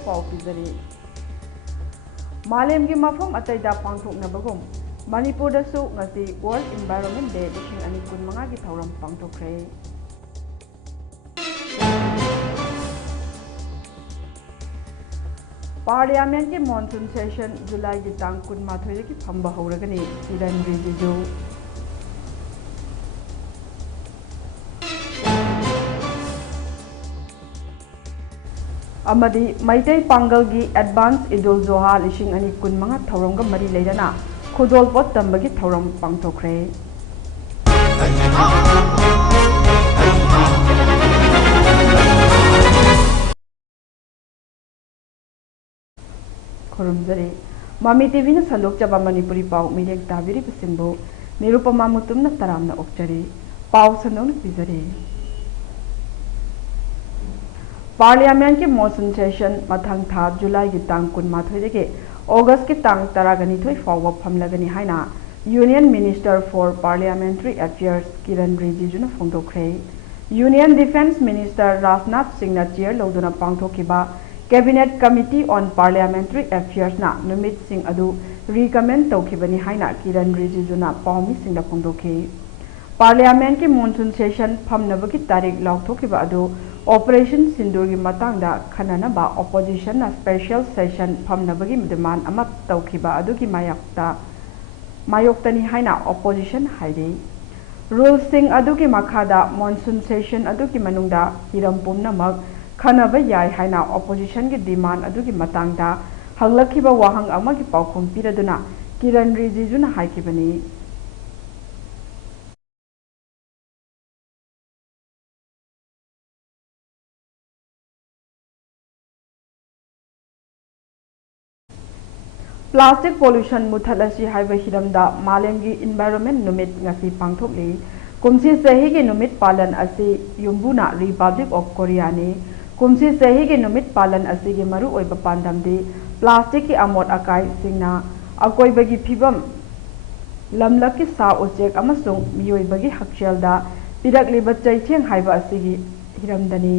पाउ पिजरी मालेमगी मफम अतैदा पांथोकनबगुम मणिपुरदसु ngasi world environment day 2025 की थौरम पांथोखरे parliament की मॉनसून सेशन जुलाई की तांग 22 की फंबा हौरगनी किरण रिजिजू अमदी मैतै पांगल की एडवांस इदुल जोहा 2025 थौरम मरी लेदना खुदोलपोत तंबगी थौरम पांथोखरे खुरुमजरी मामी टीवी ने संदोकचबा मणिपुरी पाउ मिरेक ताबिरी बसिंबो निरुपमा मुतुम न तरामना ओक्चरी पाउ संदोन पिजरी पार्लियामेंट की मॉनसून सेशन मथंग था जुलाई की तांग 22 के अगस्त की तांग 12 फाउबा फमलगनी हाइना union minister for parliamentary affairs Kiran रिजिजूना फोंदोखरे union defence minister Rajnath Singh ना चेयर लौदुना पांथोखिबा cabinet committee on parliamentary affairs ना नुमित सिंह अदु रिकमेंड तौखिबनी हाइना किरण रिजिजूना पाउमी सिंह दा फोंदोखे पार्लियामेंट की मॉनसून सेशन फमनबगी तारीख लाउथोखिबा अदु ऑपरेशन सिंदूर की मतंगदा खननबा ऑपोजिशन ना स्पेशल सेशन फमनबगी डिमांड अमा तौखिबा अदुगी मायोक्तनी हाइना ऑपोजिशन हाइदे रूल सिंह अदुगी मखादा मॉनसून सेशन अदुगी मनुंगदा हिरम पुमनमक खनब याय हाइना ऑपोजिशन की डिमांड अदुगी मतंगदा हंगलखिबा वाहंग अमगी पाउखुम पिरदुना किरण रिजिजूना हाइखिबनी प्लास्टिक पोल्यूशन मुथलसी हाइबा हिरमदा मालेमगी एनवायरनमेंट नुमित ngasi पांथोकली कुमसी सही के नुमित पालन असी युम्बुना रिपब्लिक ऑफ कोरिया ने कुमसी सही के नुमित पालन असी के मरु ओइबा पांदमदी प्लास्टिक की अमोट अकाई सिंगना अकोइबगी फिबम लमलकी सा उचेक अमसुंग मियोइबगी हक्सेलदा पिरकलिबा चैथेंग हाइबा असीगी हिरमदनी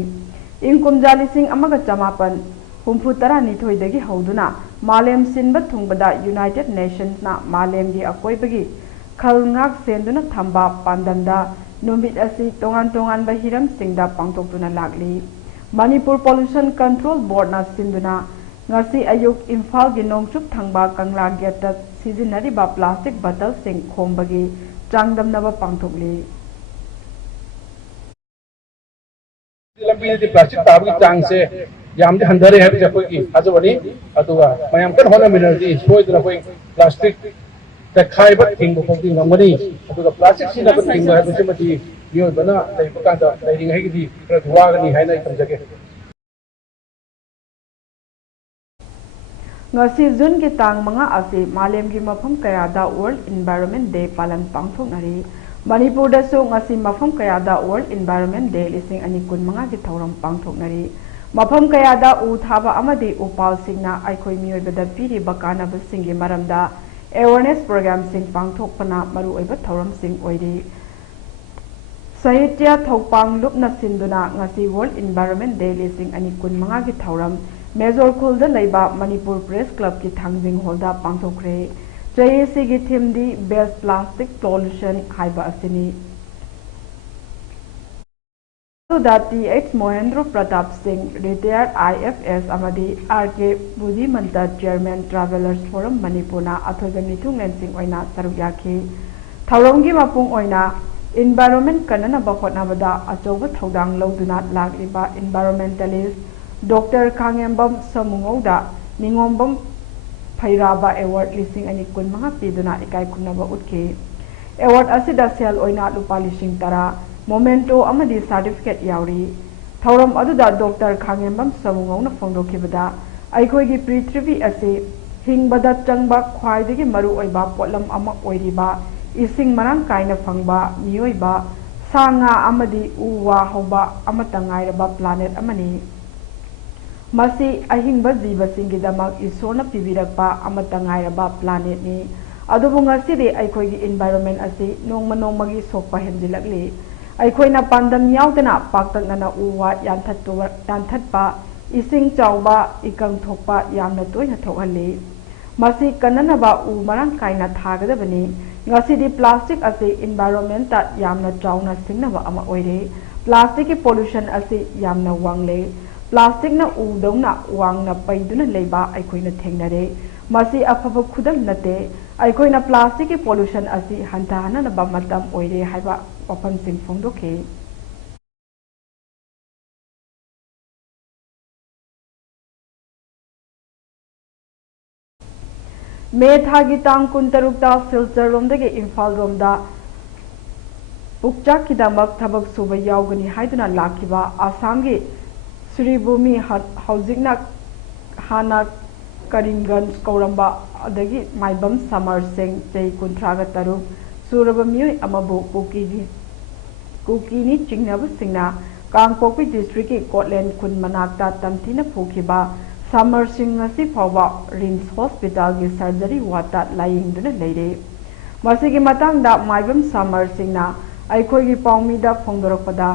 इं कुमजा लिसिंग अमगा चमापन हुम्फु तरा निथोइदगी हौदुना मालेम सिनबा थुंगबदा यूनाइटेड नेशंस ना मालेम की अकोइबगी खलंगाक सेंदुना थंबा पांदमदा नुमित असी तोंगान तोंगान बहिरम सिंगदा पांथोक्तुना लागली मणिपुर पोल्यूशन कंट्रोल बोर्ड ना सिंदुना ngasi ayuk इम्फाल की नोंगचुप थंगबा कंगला गेट सिजिनरिबा प्लास्टिक बटल सिंग खोंबगी चांगदमनबा पांथोकली लंबी प्लास्टिक ताबगी चांग से यामदे हंदरे है जकोई की हाजवनी अदुगा मयाम कन होना मिनरदी सोइदना कोई प्लास्टिक तखाइबा थिंगबो कोदी ngमनी अदुगा प्लास्टिक सिना को थिंगबा है बिसमती योबना लेबकांदा लेरिंग हैगी खरा दुवागनी हाइना तमजगे ngasi जून की तांग मंगा असी मालेम की मफम कयादा वर्ल्ड एनवायरनमेंट डे पालन पांथोकनरी मणिपुर दसु ngasi मफम कयादा वर्ल्ड एनवायरनमेंट डे 2025 की थौरम पांथोकनरी मफम कयादा उ थाबा अमदी उपाल सिंगना आइखोइ मियोइबदा पीरिबा कानबसिंगी मरमदा अवेयरनेस प्रोग्राम सिंग पांथोकपना मरु ओइबा थौरम सिंग ओइरी साहित्य थौपांग लुपना सिंदुना ngasi वर्ल्ड एनवायरनमेंट डे 2025 की थौरम मेजर खुलदा लैबा मणिपुर प्रेस क्लब की थांगजिंग होलदा पांथोखरे चयेसी की theme the beat plastic pollution हाइबा असिनी TH Mohendra Pratap Singh retired IFS अमदी RK Buddhimanta chairman travellers forum मणिपुरना अथोइबा मिथुंग लेंसिंग ओइना सरुक याखी थौरमगी मपुंग ओइना एनवायरनमेंट कननबा होटनबदा अचौबा थौदांग लौदुना लागलिबा एनवायरनमेंटलिस्ट डॉक्टर खांगेंबम समुंगौदा निंगोंबम फैराबा अवार्ड 2025 पीदुना इकाई खुनबा उठके अवार्ड असिदा सेल ओइना लुपा 10,000 मोमेंटो अमदी सर्टिफिकेट यावरी थौरम अदुदा डॉक्टर खांगेंबम समुंगौना फोंदोखिबदा अइखोइगी पृथ्वी असे हिंगबदा चंगबा ख्वाइदगी मरु ओइबा पोटलम अमा ओइरिबा इसिंग मरांग काइना फंगबा मियोइबा सांगा अमदी उवा हौबा अमतंगाइरबा प्लानेट अमनी मसी अहिंग जीवसिंगीदमक ईश्वरना पिबिरकपा अमतंगाइरबा प्लानेट नि अदुबु ngasiди अइखोइगी एनवायरनमेंट असी नोंगमा नोंगमगी सोकपा हेंजिलकली अइखोइना पांदम यावदना पाक्तंगना उवा यानथत्पा ising chawba ikang thokpa yamna toina thokhali masi kananaba u marang kaina thagadabani ngasidi plastic ase environment ta yamna chawna singnaba ama oire plastic ki pollution ase yamna wangle plastic na u dongna wangna paiduna leiba aikoina thengnare masi afaba khudam nate aikoina plastic ki pollution ase hantahana na ba matam oire haiba wafam sing phongdokhe मे थागी तांग कुंतरुकता सिलचर रोमदगे इम्फाल रोमदा पुकचाक किदमक थबक सुबा यावगनी हाइदुना लाखिबा आसामगी श्रीभूमि हौजिकना हाना करीमगंज कौरंबा अदगी माइबम समर सिंह चै कुंथ्रागा तरुक सूरबा मियोय अमबु कुकीनी चिंगनब सिंगना Kangpokpi district की कोटलैंड खुन मनाकता तमथीना फूखिबा समर सिंह असी फावबा RIMS hospital की surgery ward लाइंगदुना लेरे मसिगी मतंगदा Maibam summer सिंहना अखोगी पाउमीदा फोंदोरकपदा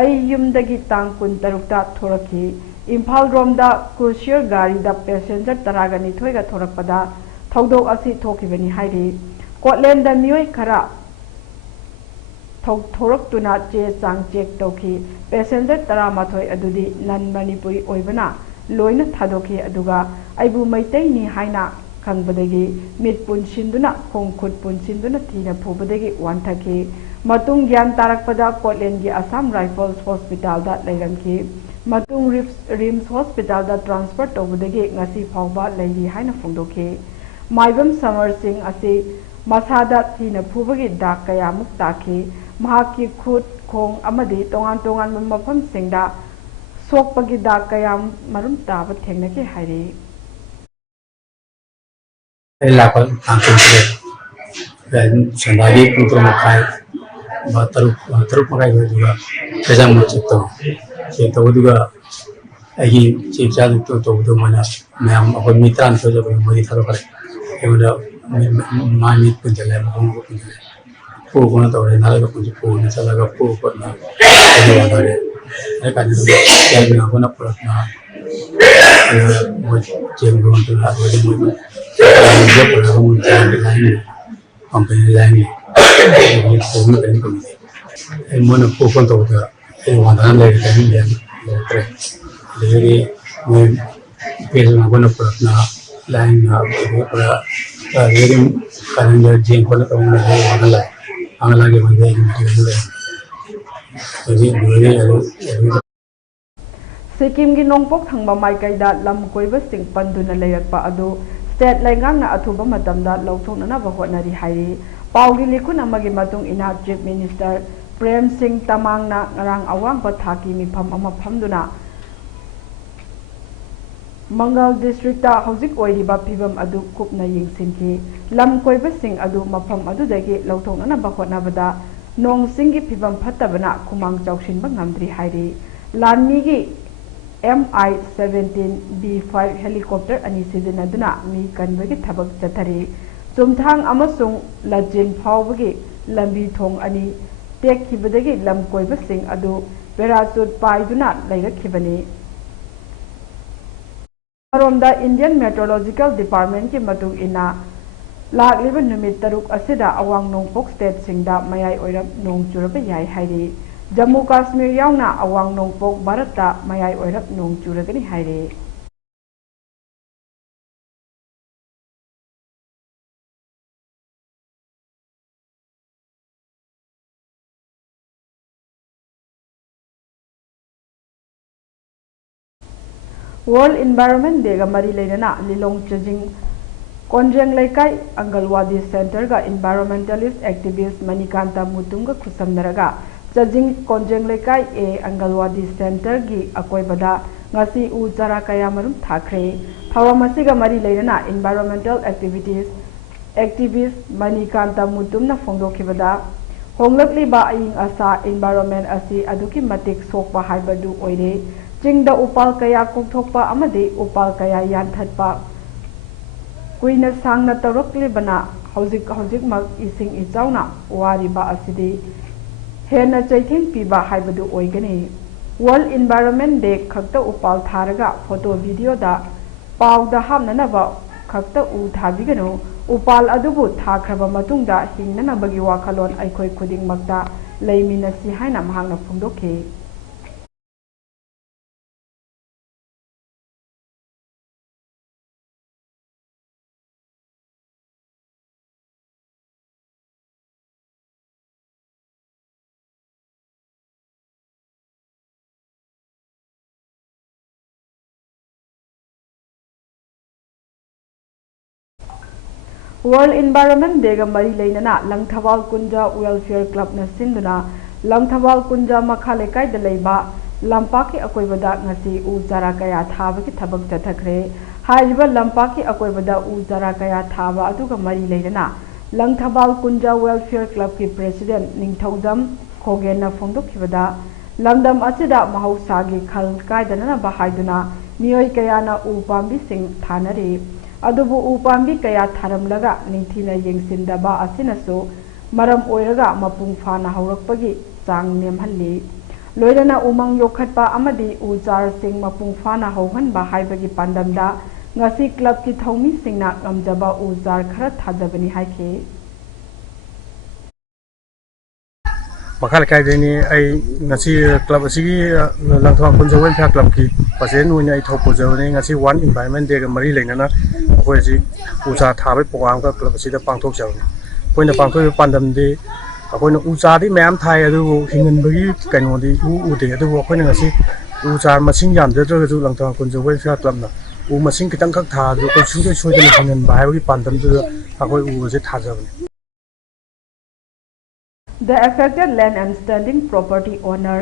आई युमदगी तांग कुन तरुकता थोरखी Imphal रोमदा क्रूशियर गाड़ीदा passenger तरागा निथोयगा थोरकपदा थौदोक असी थोखिबनी हाइरी कोटलैंड मियोय खरा थोरक्तुना चे चांग चेक तौखी पैसेंजर तरामाथोय अदुदी नन मणिपुरी ओइबना लोइना थादोखी अदुगा आइबु मैतैनी हाइना खंगबदगी मिट पुनसिंदुना खोंखुट पुनसिंदुना थीना फुबदगी वांथकी मतुंग ज्ञान तारकपदा कोटलैंड की असम राइफल्स हॉस्पिटल दा लैरमकी मतुंग रिम्स हॉस्पिटल दा transfer तौबदगी ngasi फावबा Larry हाइना फोंदोखी Maibam Samar Singh असी मसादा थीना फुबगी दाग कयामुक ताखी महाकी खुद खोंग अमदी तोंगान तोंगान मफम सिंगदा सोकपगी दाग कयाम मरुम ताब थेंगनके हाइरे लापल आंखों संदादी पुत्र मखाई तरु मखाई हुआ पैसा मुझे तो दुगा अगी चीफ चालू तो मना मैं अपन मित्रान तो जब मरी था तो करे एवं मानी पुंजले मामू पुंजले पू कोना तो रे नाले को पुंज पू ने चला का पू पर ना ये वाला रे अरे काजी तो क्या भी ना कोना पर ना वो जेम लोन तो ना वो जेम लोन जब पर हम जान लाइन कंपनी लाइन वो भी करें कमी मन पू कोन तो होता ये वाला ले कहीं ले करे लेकिन मैं पेज में कोना पर ना लाइन ना वो पर लेकिन करेंगे जेम कोना तो उन्हें ले वाला ले आंगला के बंदे ले सिक्किम की नोंगपोक थंगबा माइकैदा लम कोइबा सिंग पंदुना लेरकपा अदु स्टेट लैंगांगना अथुबा मतमदा लौथोकनना होटनारी हाइरी पाउगी लिखुन अमगी मतुंग इना चीफ मिनिस्टर प्रेम सिंह तमांगना ngarang awangpa thaki mifam ama phamduna मंगल डिस्ट्रिक्ट हौजिक ओइरिबा फिबम अदु कुपना यिंगसिनकी लम कोइबा सिंग अदु मफम अदुदगी लौथोकनना होटनाबदा नोंग सिंगी फिबम फत्तबना खुमांग चौसिनबा ngamdri हाइरी लानमीगी MI-17B5 हेलीकॉप्टर अनि सिजनदुना मी कनबगी थबक चथरी चुमथांग अमसुंग लजिन फावबगी लंबी थोंग अनि टेकखिबदगी लम कोइबसिंग अदु पैराचूट पाइदुना लैरखिबनी मरोमदा इंडियन मेट्रोलॉजिकल डिपार्टमेंट की मतुंग इना लाखलिबा नुमित तरुक असिदा अवांग नोंगपोक स्टेट सिंगदा मयाय ओइरब नोंग चुरबा याय हाइरी जम्मू काश्मीर यावना अवांग नोंगपोक भारतता मयाय ओइरब नोंग चुरगनी हाइरे वर्ल्ड एनवायरनमेंट डे गा मरी लेना लिलोंग चजिंग कोंजेंग लेकाई अंगलवादी सेंटर का एनवायरमेंटलिस्ट एक्टिविस्ट मणिकांता मुतुम का खुसमनरगा चजिंग कोंजेंग लेकाई ए अंगलवादी सेंटर की अकोइबदा ngasi u chara kaya marum thakre phawa masiga mari leina environmental activist manikanta mutum na phongdokhibada honglakli ba aing asa environment asi aduki matik sokpa haibadu oire chingda upal kaya kokthokpa amade upal kaya yanthatpa kuina sangna tarokli bana hojik mak ising ichauna wariba asidi hena chaithing piba haibadu oigani world environment day खक्त उपाल थारगा photo video दा पाउदा हामननबा खक्त उ थाबिगनु उपाल अदुबु थाख्रबा मतुंगदा हिंगननबगी वाखलोन अइखोय खुदिंगमक्ता लेमिनसी हाइना महांगना फोंदोखे वर्ल्ड इन्वायरमेंट डे गा मरी लेना लंगथवाल कुंजा वेलफेयर क्लब न सिंदुना लंगथवाल कुंजा मखा लेकाय द लेबा लंपाकी अकोइबदा ngasi उ जरा कया थाबगी थबक चथखरे हाइबा लंपाकी अकोइबदा उ जरा कया थाबा अदुगा मरी लेना लंगथवाल कुंजा वेलफेयर क्लब की प्रेसिडेंट निंगथौजम खोगेन फोंदोखिबदा लंगदम असिदा महौसागी खल कायदना बहाइदुना मियोय कयाना उ पांबी सिंग थानरे अदुबु उपांबी कया थारमलगा निंथिना येंगसिंदबा असिनसु मरम ओइरगा मपुंग फाना हौरकपगी चांग नेमहल्ली लोइरना उमंग योखटपा अमदी उजार सिंग मपुंग फाना हौहनबा हाइबगी पांडमदा ngasi क्लब की थौमी सिंगना ngamjaba उजार खरा थाजबनी हाइखे मखाल काय देनी आई ngasi क्लब असिगी लंगथवाल कुंजा वेलफेयर क्लब की प्रेसिडेंट ओइना आई थोपोजवने ngasi वन एनवायरनमेंट डे गा मरी लेना अखोय जी उजा थाबे प्रोग्राम का क्लब असिदा पांगथोक जवने कोइना पांगथोय पांडम दे अखोयना उजा दि मैम थाय अदुबो हिंगनबगी कइनोदि उदे अदुबो अखोयना ngasi उजा मसिंग यामदरगजु लंगथवाल कुंजा वेलफेयर क्लब ना उ मसिंग कितंग खक था दो कोइ सुदे सोयदन हिंगन बायबगी पांडम दु अखोय उजे थाजबने The affected land and standing property owner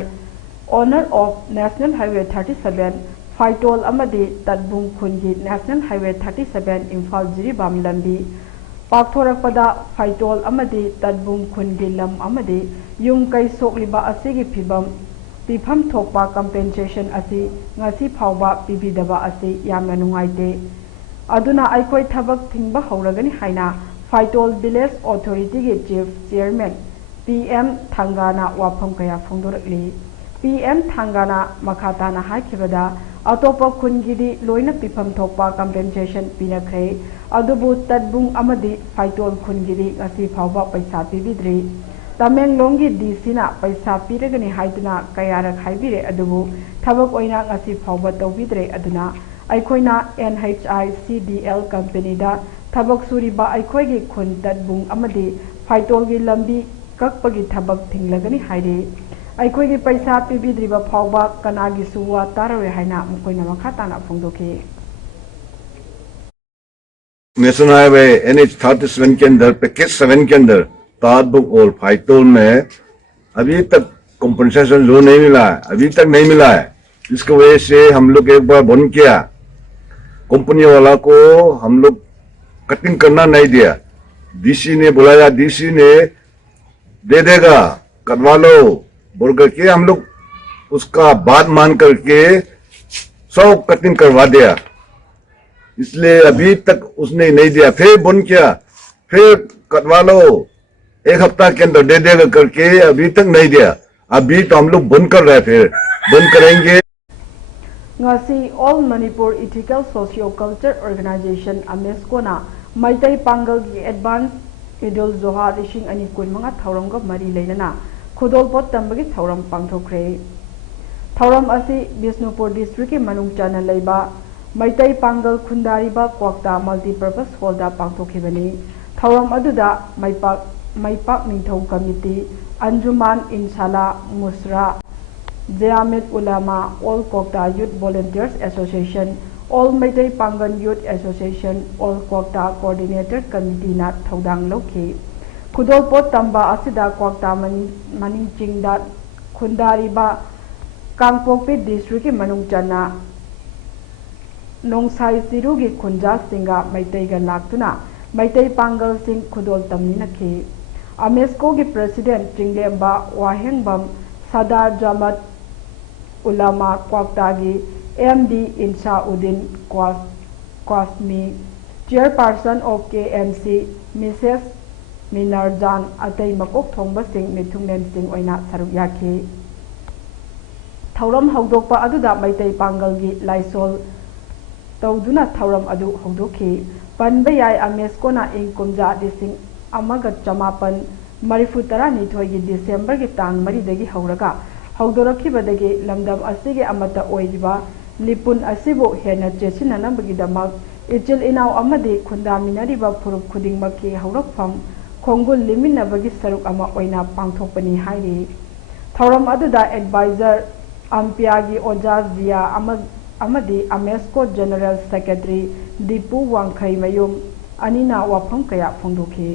of National Highway 37 Faitol Amadi Tadbung Khungi National Highway 37 Imphal Jiribam Lambi Pakthorakpada Faitol Amadi Tadbung Khungi Lam Amadi Yung Kai Sokliba Asigi Pifam Thokpa compensation asi ngasi phawba pibidaba asi yamna nungaite aduna aikoi thabak thingba hauragani haina Faitol Village Authority ge Chief Chairman PM Thangana wafam kaya phongdorakli PM Thangana makhatana haikibada atopa khungidi loina pifam thokpa compensation pinakre adubu tadbung amadi Faitol khungidi ngasi phawba paisa pibidri Tamenglongi DC na paisa piragani haiduna kayarak haibire adubu thabak oina ngasi phawba tawbidre aduna aikoina NHI CDL company da thabak suriba aikoigi khun tadbung amadi Faitol gi lambi kakpagi thabak thinglagani haire aikoigi paisa pibidriba phawba kanagi suwa tarawe haina mukoina makhatana phongdoke national highway NH 37 के अंदर package 7 के अंदर तादबुक और phytol में अभी तक compensation जो नहीं मिला है अभी तक नहीं मिला है इसकी वजह से हम लोग एक बार बंद किया कंपनी वाला को हम लोग कटिंग करना नहीं दिया डीसी ने बुलाया डीसी ने दे देगा करवा लो बोल करके हम लोग उसका बात मान करके सब कटिंग करवा दिया इसलिए अभी तक उसने नहीं दिया फिर बंद किया फिर कटवा लो एक हफ्ता के अंदर दे देगा करके अभी तक नहीं दिया अभी तो हम लोग बंद कर रहे हैं फिर बंद करेंगे ngasi All Manipur Ethical Socio-Culture Organization AMESCO na Maitai Pangal gi Advance Idul Zoha Rishing Ani Kunmanga Thauramga Mari Leinana Khudol Pot Tambagi Thauram Pangthokre Thauram asi Bisnupur District ki Manung Chana Leiba Maitai Pangal Khundariba Kwakta Multi-Purpose Hall da Pangthokhibani Thauram aduda Maipak Ningthau Committee Anjuman Inshala Musra Jamiat Ulama All Kwakta Youth Volunteers Association All Maitai Pangal Youth Association All Kwakta Coordinator Committee na Thaudang Lokhi Khudol Pot Tamba asida Kwakta Maning Chingda Khundariba Kangpokpi District ki Manung Chana Nongsai Sirugi Khunja Singa Maitai ga laktuna Maitai Pangal Sing Khudol Tamni nakhi AMESCO ki President Chinglemba Wahengbam Sadar Jamat Ulama Kwaktagi MD Insha Udin Kwasmi Chairperson of KMC Mrs. Minarjan Atai Makok Thongba Sing Mithungnen Sing Oina Saruk Yakhi थौरम हौदोकपा अदुदा Meitei पांगलगी Lysol तौदुना थौरम अदु हौदोखी पनबा याय अमेस्कोना इंग कुमजा लिसिंग अमगा चमापन मरिफुतरा निथोगी December की तांग मरीदगी हौरगा हौदोरखिबदगी लमदम असिगे अमता ओइरिबा लिपुन असिबो हेना चेसिननबगीदमक इचिल इनाव अमदी खुंदामिनरिबा फुरुप खुदिंगमकी हौरकफम खोंगुल लिमिनबगी सरुक अमा ओइना पांथोकपनी हाइरि थौरम अदुदा adviser अम्पियागी ओजा जिया अमदी अमेस्को general secretary Deepu वांखै Mayum अनिना वाफम कया फोंदोखी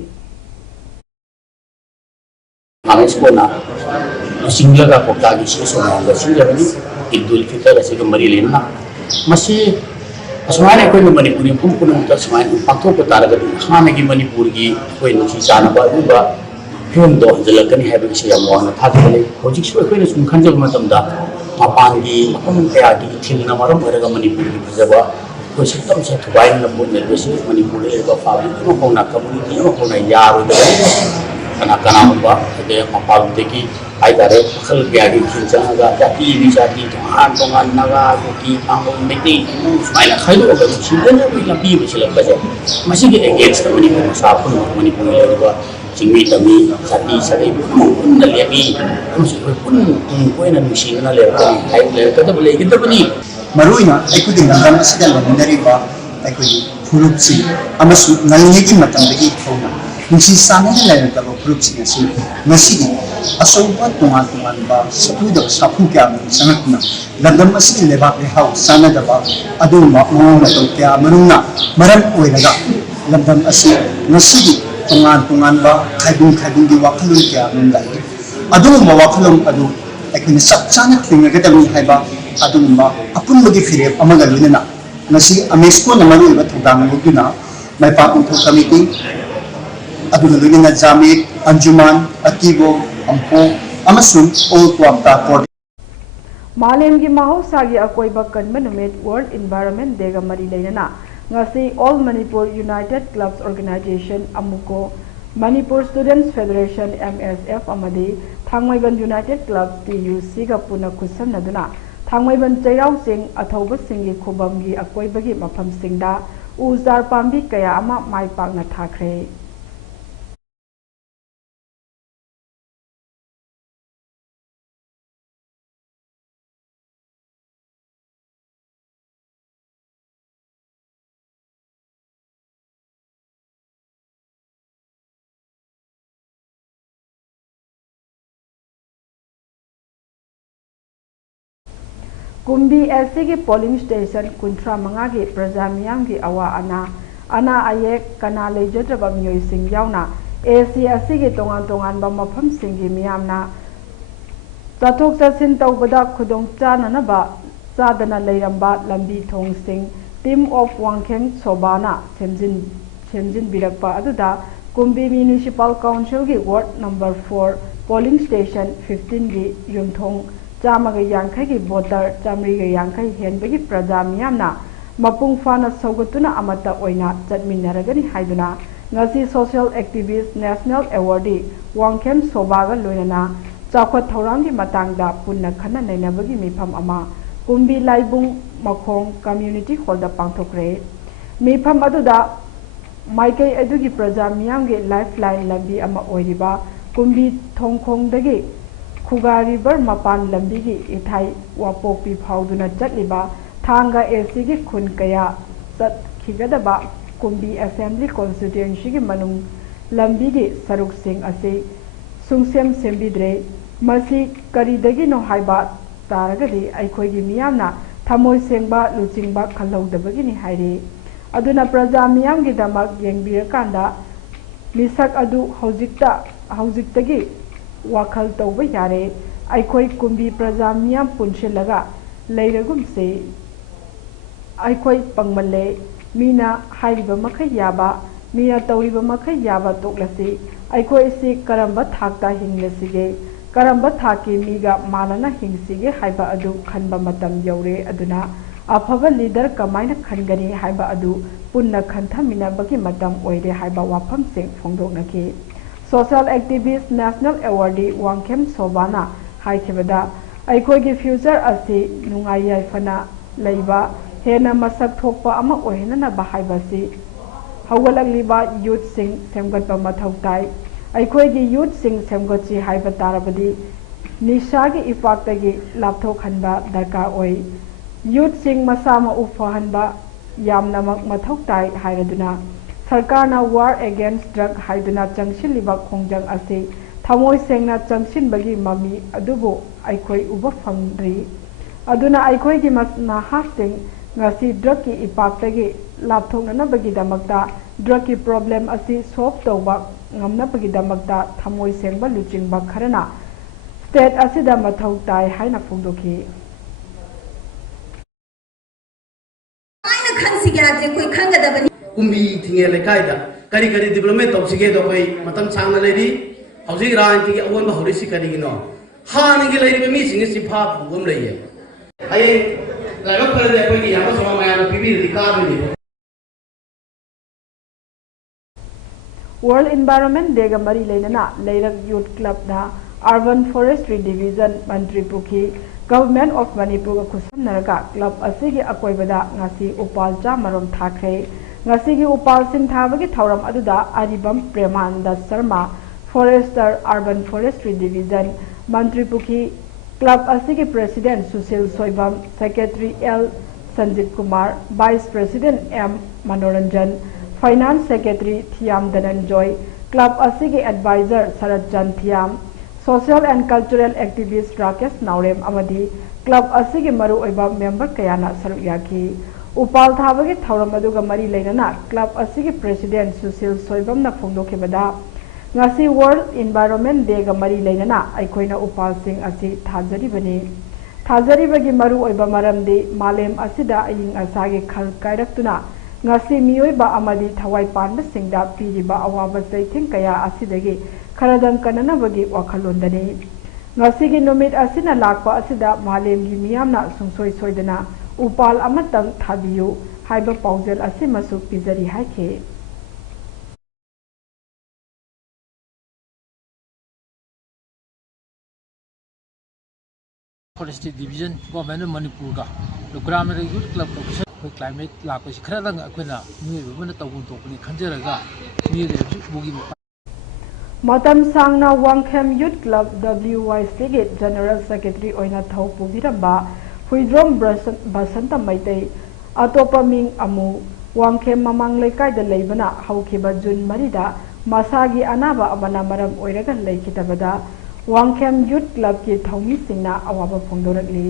अमेस्को ना सिंगलगा कोटागी सोना सिंगलनी ईदुल फितर से मरी लेना मसी असमाने कोई मणिपुरी पुन असमाने पाथोप तारगदी हानगी मणिपुर की कोई नुसी चानबा दुबा फिल्मदो हजलकनी है बिसे याम वाना थाथले होजिक सो कोई सुम खंजब मतमदा मपांगी मकम कयागी थिलना मरम भरगा मणिपुर की फजबा कोई सितम से थुबाइन न बोल बेसे मणिपुर एबा फाबी को कोना कम्युनिटी को कोना यारो कना कना बा दे मपाल देकी आइदारे खल गयागी खिंचागा जाति बिजाति तोंगान नगा की पांगो मेटी सुमाइना खाइदो अगर सिंगल कोई लंबी बिचलक बजे मसी के अगेंस्ट मणिपुर सापुन मणिपुर लेबा चिंगी तमी जाति सदै पुन लेबी हमसे पुन कोइना मिसिना लेबा हाइ लेबा तो लेगिदबनी मरुइना आइकुदि नंगम सिदा लमिनरिबा आइकुदि फुरुपसि अमसु नलिगी मतंदगी थौना नुसी सानने लेरतब फुरुपसि असि नसिदि असौबा तुमान बा सपुद साफु क्या संगतना लंदम असि लेबाक लेहाउ सानदबा अदु ममो मतौ क्या मरुना मरम ओइरगा लंदम असि नसिदि तुमान बा खाइबुं दी वाखलुन क्या नुलाई अदु मवाखलुम अदु आइकुनि सबचाना थिंगगदबनि हाइबा अदु मा अपुनबगी फिरेप अमगा लुनना नसी अमेस्को नमरुइबा थौदांगुना माइपाक उन्थौ कमिटी अदुना लुनना जामिक अंजुमान अकीबो अम्पो अमसुम ओल क्वाक्ता कोर्ट मालेमगी महौसागी अकोइबा कन्बा नुमित वर्ल्ड एनवायरनमेंट डेगा मरी लेना ngasi all manipur united clubs organization amuko manipur students federation msf amadi thangmaiban united club tuc ga puna khusamnaduna thangmaiban chairau sing athauba singi khubamgi akoibagi mafam singda uzar pambi kaya ama mai pakna thakre कुंभी ऐसे के polling station कुंथ्रा मंगा के प्रजा मियाम की अवा अना अयेक कना लेजद्रब मियोय सिंग यावना AC असी के तोंगान बा मफम सिंग की मियामना चथोक चसिन तौबदा खुदोंग चाननबा चादना लेरंबा लंबी थोंग सिंग team of वांगखेंग Shobana सेमजिन बिरकपा अदुदा Kumbhi municipal council की वार्ड नंबर 4 पोलिंग स्टेशन 15 की युमथोंग चामग यांखै की वोटर चामरीग यांखै हेनबगी प्रजा मियामना मपुंग फाना सौगतुना अमता ओइना चटमिनरगनी हाइदुना ngasi social activist national awardee wangkhem sobaga loinana chakhot thorang gi matangda punna khana nainabagi mifam ama kumbi laibung makhong community hall da pangthokre mifam aduda maikai adugi praja miyam ge lifeline lambi ama oiriba kumbi thongkhong dagi खुगा river मपान लंबी की इथाई वापोपी फाउदुना चटलिबा थांगा AC की खुन कया चटखिगदबा कुंभी assembly constituency की मनुंग लंबी की सरुक सिंह असे सुंगसेम सेंबिद्रे मसी करीदगी नो हाइबा तारगदी अखोगी मियामना थमोय सेंबा लुचिंगबा खलौदबगी नि हाइरे अदुना प्रजा मियाम की दमक येंबिरकांदा मिसक अदु हौजिक्तगी वाखल तौब यारे अखोई कुंभी प्रजा मियाम पुनशिलगा लेरगुमसे अखोई पंगमले मीना हाइरिबा मखै याबा मीना तौरिबा मखै याबा तोक्लसी अखोई से करंबा थाकता हिंगलसिगे करंबा थाकी मीगा मालना हिंगसिगे हाइबा अदु खनबा मतम यौरे अदुना अफबा लीडर कमाइना खनगनी हाइबा अदु पुन्ना खनथमिनबगी मतम ओइरे हाइबा वाफम सिंग फोंदोकनकी social activist national awardee Wangkhem सोबाना हाइखिबदा ꯑꯩꯈꯣꯏꯒꯤ ꯐ꯭ꯌꯨꯆꯔ ꯑꯁꯤ ꯅꯨꯡꯉꯥꯏ ꯌꯥꯏꯐꯅ ꯂꯩꯕ ꯍꯦꯟꯅ ꯃꯁꯛ ꯊꯣꯛꯄ ꯑꯃ ꯑꯣꯏꯍꯟꯅꯕ ꯍꯥꯏꯕꯁꯤ ꯍꯧꯒꯠꯂꯛꯂꯤꯕ ꯌꯨꯠꯁꯤꯡ ꯁꯦꯝꯒꯠꯄ ꯃꯊꯧ ꯇꯥꯏ ꯑꯩꯈꯣꯏꯒꯤ ꯌꯨꯠꯁꯤꯡ ꯁꯦꯝꯒꯠꯁꯤ ꯍꯥꯏꯕ ꯇꯥꯔꯕꯗꯤ ꯅꯤꯁꯥꯒꯤ ꯏꯄꯥꯛꯇꯒꯤ ꯂꯥꯞꯊꯣꯛꯍꯟꯕ ꯗꯔꯀꯥꯔ ꯑꯣꯏ ꯌꯨꯠꯁꯤꯡ ꯃꯁꯥ ꯃꯎ ꯐꯍꯟꯕ ꯌꯥꯝꯅꯃꯛ ꯃꯊꯧ ꯇꯥꯏ ꯍꯥꯏꯔꯗꯨꯅ ꯁꯔꯀꯥꯔꯅ ꯋꯥꯔ ꯑꯦꯒꯦꯟꯁ ꯗ꯭ꯔꯒ ꯍꯥꯏꯗꯨꯅ ꯆꯪꯁꯤꯜꯂꯤꯕ ꯈꯣꯡꯖꯪ ꯑꯁꯤ ꯊꯃꯣꯏ ꯁꯦꯡꯅ ꯆꯪꯁꯤꯟꯕꯒꯤ ꯃꯃꯤ ꯑꯗꯨꯕꯨ ꯑꯩꯈꯣꯏ ꯎꯕ ꯐꯪꯗ꯭ꯔꯤ ꯑꯗꯨꯅ ꯑꯩꯈꯣꯏꯒꯤ ꯅꯍꯥꯁꯤꯡ ꯉꯁꯤ ꯗ꯭ꯔꯒꯀꯤ ꯏꯄꯥꯛꯇꯒꯤ ꯂꯥꯞꯊꯣꯛꯅꯅꯕꯒꯤꯗꯃꯛꯇ ꯗ꯭ꯔꯒꯀꯤ ꯄ꯭ꯔꯣꯕ꯭ꯂꯦꯝ ꯑꯁꯤ ꯁꯣꯜꯕ ꯇꯧꯕ ꯉꯝꯅꯕꯒꯤꯗꯃꯛꯇ ꯊꯃꯣꯏ ꯁꯦꯡꯕ ꯂꯨꯆꯤꯡꯕ ꯈꯔꯅ ꯁ꯭ꯇꯦꯠ ꯑꯁꯤꯗ ꯃꯊꯧ ꯇꯥꯏ ꯍꯥꯏꯅ ꯐꯣꯡꯗꯣꯛꯈꯤ ꯀꯨꯝꯕꯤ ꯊꯤꯡꯉꯦ ꯂꯩꯀꯥꯏꯗ ꯀꯔꯤ ꯀꯔꯤ ꯗꯤꯕꯂꯞꯃꯦꯟ ꯇꯧꯁꯤꯒꯦꯗꯣ ꯑꯩꯈꯣꯏ ꯃꯇꯝ ꯁꯥꯡꯅ ꯂꯩꯔꯤ ꯍꯧꯖꯤꯛ ꯔꯥꯖꯅꯤꯇꯤꯒꯤ ꯑꯑꯣꯟꯕ ꯍꯧꯔꯛꯏꯁꯤ ꯀꯔꯤꯒꯤꯅꯣ ꯍꯥꯟꯅꯒꯤ ꯂꯩꯔꯤꯕ ꯃꯤꯁꯤꯡꯁꯤ ꯆꯤꯐꯥ ꯄꯨꯕ ꯑꯃ ꯂꯩꯌꯦ ꯍꯌꯦꯡ ꯂꯥꯏꯕꯛ ꯐꯔꯗꯤ ꯑꯩꯈꯣꯏꯒꯤ ꯌꯥꯝꯕ ꯁꯃꯥ ꯃꯌꯥꯝꯅ ꯄꯤꯕꯤꯔꯗꯤ ꯀꯥꯗꯣꯏꯅꯤ वर्ल्ड इन्वायरमेंट डेगा मरी लेना लेरक यूथ क्लब ना अर्बन फॉरेस्ट्री डिवीजन मंत्री पुखी गवर्नमेंट ऑफ मणिपुर खुसमनरगा क्लब असिगी अकोइबदा ngasi upal chamarom thakre ngasi gi upal sin thabagi thauram aduda aribam premananda sharma forester urban forestry division मंत्री पुखी क्लब असigi president Sushil Soibam secretary L Sanjit Kumar vice president M Manoranjan finance secretary Thiyam Dhananjay club असigi adviser Sharad Chand Thiyam social and cultural activist Rakesh Naorem अमदी club असigi मरु ओइबा member कयाना सरुक याखी उपाल थाबगी थौरम अदुगा मरी लेना क्लब असigi प्रेसिडेंट सुशील सोइबमना फोंदोखिबदा ngasi वर्ल्ड इन्वायरमेंट डे गा मरी लेना अखोइना उपाल सिंह असि थाजरिबनी थाजरिबगी मरु ओइबा मरमदी मालेम असिदा अयिंग असागे खल कायरक्तुना ngasi miyoiba amadi thawai panba singda piriba awaba saithing kaya asidagi kharadam kananabagi wakhalondani ngasi gi numit asina lakpa asida malemgi miyamna sungsoi soidana upal amatang thabiyu haiba paujel asimasu pizari haike Forestry Division Government of Manipur ka Grammar Youth Club climate lakpasi khradang akhuna miyoibana tawun topani khanjaraga miyoibsu bugi matam sangna wangkhem youth club WYC ge general secretary oina thau pubiramba huidrom basanta maitei atopa ming amu wangkhem mamang lekai da leibana haukiba jun marida masagi anaba amana maram oiraga leikitabada wangkhem youth club ki thaumi singna awaba phongdorakli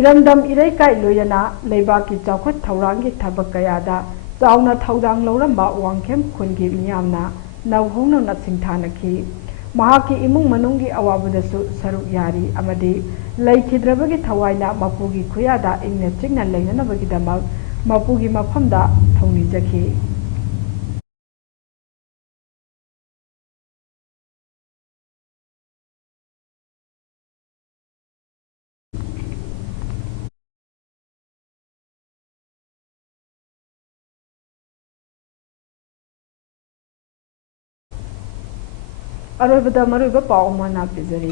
इरमदम इरैकाई लोयना लेबाकी चौखट थौरांगी थबक कयादा चावना थौदांग लौरंबा वांखेम खुनगी मियामना नवहोंग नसिंथानखी महाकी इमुंग मनुंगी अवाबदसु सरुक यारी अमदी लैखिद्रबगी थवाइना मपुगी खुयादा इंगने चिंगना लेननबगीदमक मपुगी मफमदा थौनिजखी अरोबदा मरुबा पाउ मना पिजरी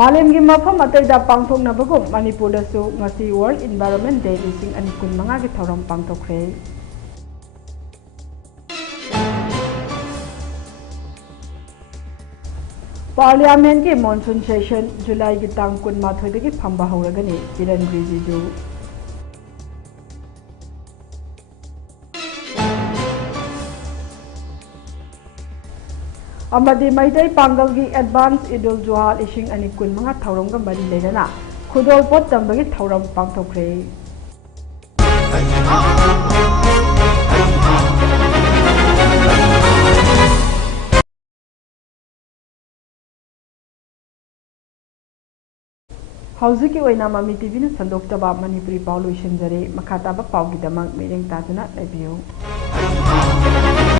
मालेमगी मफम अतैदा पांथोकनबगु मणिपुरदसु ngasi world environment day 2025 गी थौरम पांथोखरे parliament की monsoon session जुलाई की तांग 19 दगी फंबा हौरगनी किरण Rijiju अमदी मैदै पांगलगी advance Eid ul Zuha 2025 थौरमगा मरी लेना खुदोल पोत तंबगी थौरम पांथोखरे हौजिकी ओइना ममी टीवी न संदोक्तबा मणिपुरी पाउ लोइसनजरे मखाताबा पाउगी दमक मेरेंग ताजना लेबियो।